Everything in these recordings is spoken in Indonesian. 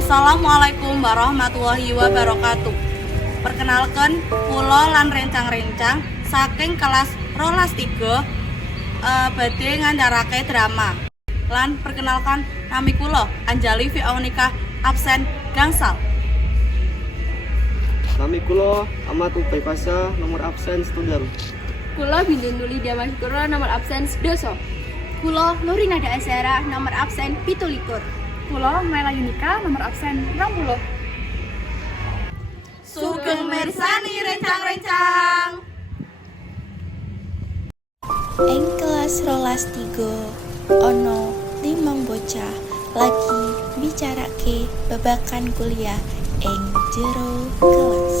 Assalamualaikum warahmatullahi wabarakatuh. Perkenalkan kula lan rencang-rencang saking kelas rolas 3 badhe ngandharake drama. Lan perkenalkan nami kula Anjali Fionika absen gangsal. Nami kula Ahmad Ubay Pasha nomor absen setunggal. Kula Bintun Nuli Damasykura nomor absen sedoso. Kula Nurina Asara nomor absen 17. Kula Maila Yunika nomor absen 60. Sugeng mirsani rencang-rencang. Ing kelas rolas 3 ono 5 bocah lagi bicarake babakan kuliah ing jero kelas.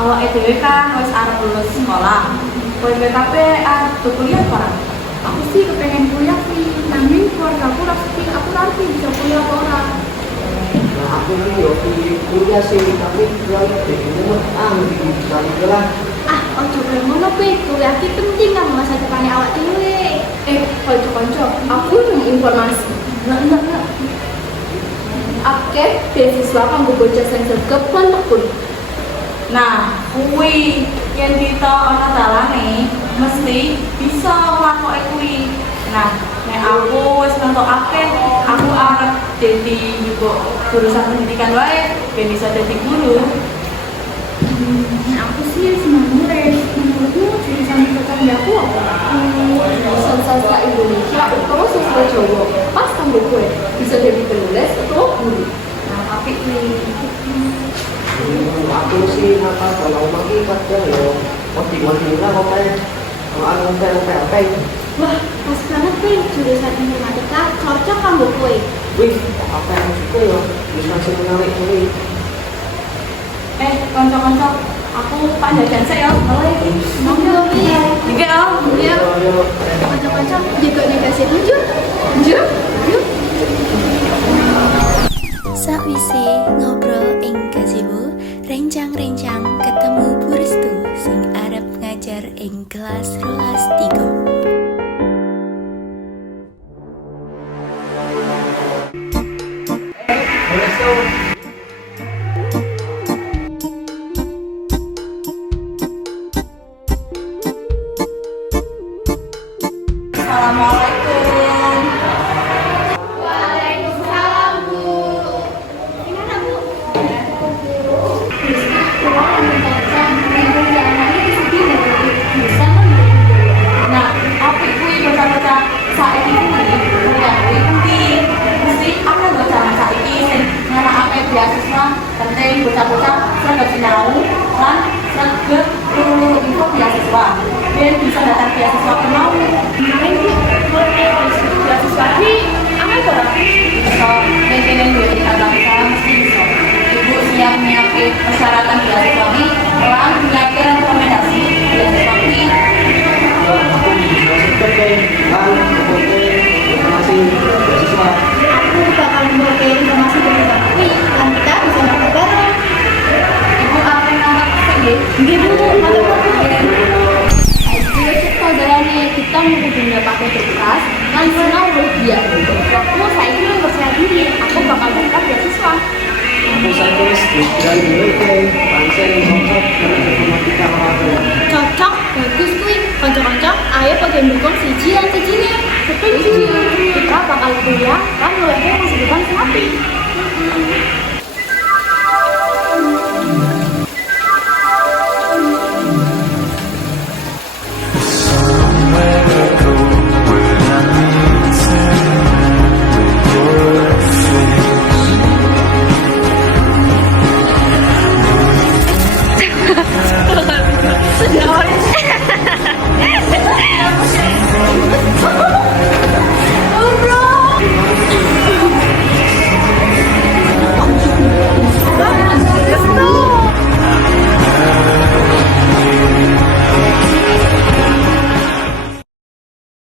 Awake dhewe kan wis arep lulus sekolah. Kowe kabeh arep kuliah apa? Aku sih kepengen kuliah sih, namun keluarga aku pasti aku nanti bisa kuliah apa ora. Nah, aku ini yo kuliah sih, tapi kuliah dhewe di kelas. Ojo koyo ngono kuwi, kuliah ki penting kang masa depane awak dhewe. Kanca-kanca, aku nemu informasi. Enggak. Akeh beasiswa kanggo bocah sing sregep lan tekun. Nah, kuwi yen kita ana dalane mesti bisa nglakoke kuwi. Nah, nek aku wis nentokake aku arep dadi jurusan pendidikan wae ben bisa dadi guru. Aku sih seneng nulis. Menurutmu jurusan terbaik aku apa? Sastra Indonesia utawa sastra Jawa. Pas kanggo kowe bisa jadi penulis atau guru. Nah, tapi kuwi Aku sih kalau lagi kadang yo motivasi lah kok apa. Wah, pas banget kuwi jurusan informatika cocok kanggo kowe. Wih, apa yang suka yo bisa sih menarik kuwi. kanca-kanca, aku panjang sik ya, mulai iki. Monggo piye? Iki ya. Iya. Yo, Kanca-kanca jaga negasi tunjuk. Tunjuk. Yuk. Sakwise ngobrol ing gazebo, rencang-rencang ketemu Bu Restu sing arep ngajar ing kelas rolas 3. Assalamualaikum. Waalaikumsalam, Bu. Gimana, Bu? Nah, tapi kuwi bocah-bocah saiki kuwi kuliah kuwi penting. Mesti ana bocah saiki sing nganakake beasiswa penting bocah-bocah sregep sinau lan sregep turu info beasiswa. Ben bisa datang beasiswa mau. Kemarin, Bu, beasiswa ini apa itu? Bisa maintenance duit di bangsa mesti bisa. Ibu siap menyiapkan persyaratan beasiswa ini lan menyiapkan rekomendasi beasiswa ini. aku bisa sebagai informasi beasiswa. Aku bakal membagi informasi dari Bakwi dan kita bisa dapat bareng. Ibu akan nomor tinggi. Nggih, Bu, mantap banget. Jika kita galane kita mau dunia pakai berkas, lan senang berbiak. Waktu saya ini percaya diri, aku bakal dapat beasiswa. Aku saya tulis di bidang dulu itu bangsa